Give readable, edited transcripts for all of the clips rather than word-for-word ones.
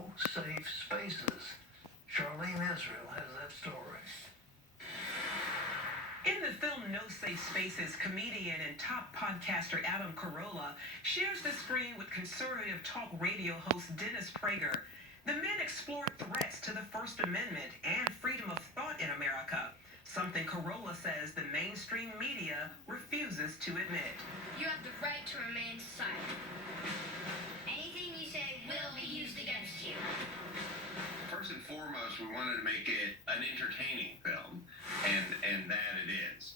no safe spaces. Charlene Israel has that story. In the film No Safe Spaces, comedian and top podcaster Adam Carolla shares the screen with conservative talk radio host Dennis Prager. The men explore threats to the First Amendment and freedom of thought in America, something Carolla says the mainstream media refuses to admit. You have the right to remain silent. Anything you say will be used against you. First and foremost, we wanted to make it an entertaining film, and that it is.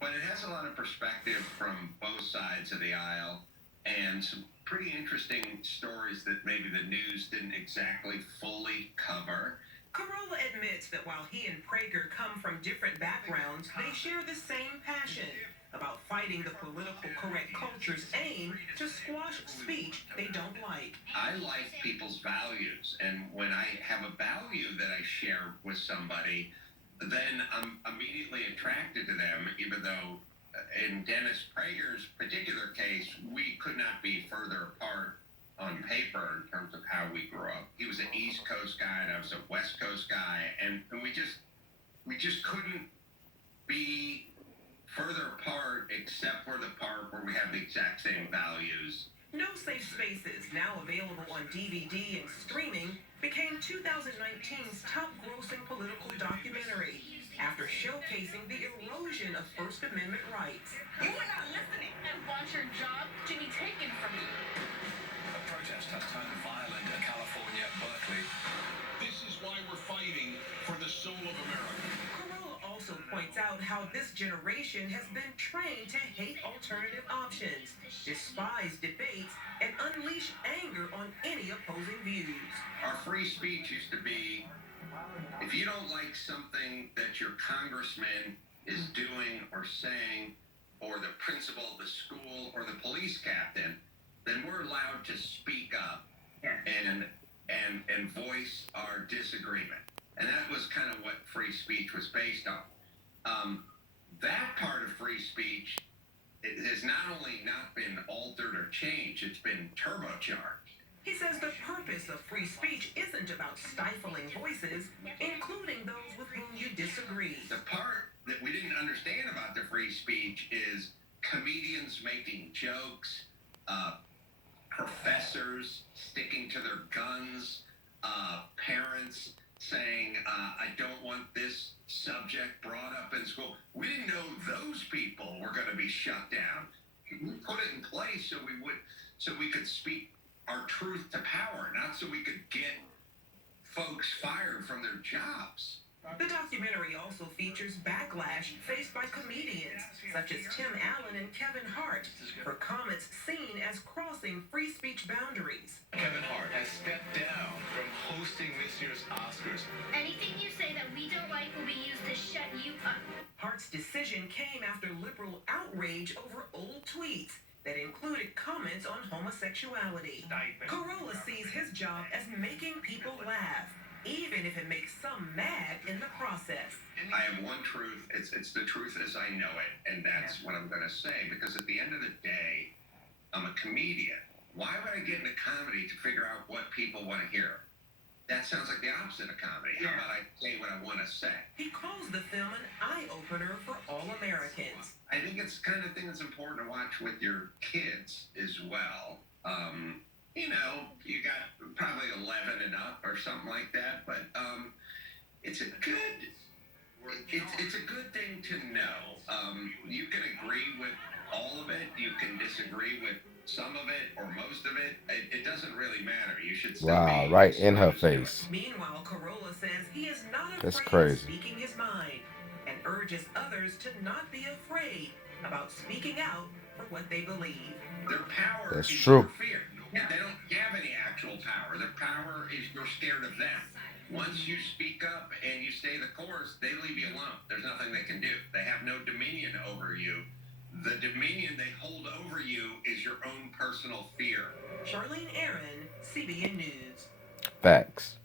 But it has a lot of perspective from both sides of the aisle, and some pretty interesting stories that maybe the news didn't exactly fully cover. Carolla admits that while he and Prager come from different backgrounds, they share the same passion about fighting the political correct culture's aim to squash speech they don't like. I like people's values, and when I have a value that I share with somebody, then I'm immediately attracted to them, even though in Dennis Prager's particular case, we could not be further apart on paper in terms of how we grew up. He was an East Coast guy and I was a West Coast guy, and we just couldn't be further apart except for the part where we have the exact same values. No Safe Spaces, now available on DVD and streaming, became 2019's top-grossing political documentary after showcasing the erosion of First Amendment rights. You are not listening and want your job to be taken from you. A protest has turned violent in California, Berkeley. This is why we're fighting for the soul of America. Carolla also points out how this generation has been trained to hate alternative options, despise debates, and unleash anger on any opposing views. Our free speech used to be, if you don't like something that your congressman is doing or saying, or the principal of the school or the police captain, then we're allowed to speak up and voice our disagreement. And that was kind of what free speech was based on. That part of free speech, it has not only not been altered or changed, it's been turbocharged. He says the purpose of free speech isn't about stifling voices, including those with whom you disagree. The part that we didn't understand about the free speech is comedians making jokes, professors sticking to their guns, parents saying, I don't want this subject brought up in school. We didn't know those people were going to be shut down. We put it in place so we could speak our truth to power, not so we could get folks fired from their jobs. The documentary also features backlash faced by comedians such as Tim Allen and Kevin Hart for comments seen as crossing free speech boundaries. Kevin Hart has stepped down from hosting this year's Oscars. Anything you say that we don't like will be used to shut you up. Hart's decision came after liberal outrage over old tweets that included comments on homosexuality. Carolla sees his job as making people laugh, even if it makes some mad in the process. I have one truth. It's the truth as I know it, and that's what I'm going to say, because at the end of the day, I'm a comedian. Why would I get into comedy to figure out what people want to hear? That sounds like the opposite of comedy. How about I say what I want to say? He calls the film an eye-opener for all Americans. I think it's the kind of thing that's important to watch with your kids as well. You got probably 11 and up or something like that, but it's a good thing to know. You can agree with all of it. You can disagree with some of it or most of it. It doesn't really matter. You should still Wow, right in her face. Meanwhile, Carolla says he is not That's afraid of crazy. speaking his mind and urges others to not be afraid about speaking out for what they believe. Their power That's is true. your fear. And they don't have any actual power. Their power is you're scared of them. Once you speak up and you stay the course, they leave you alone. There's nothing they can do. They have no dominion over you. The dominion they hold over you is your own personal fear. Charlene Aaron, CBN News. Facts.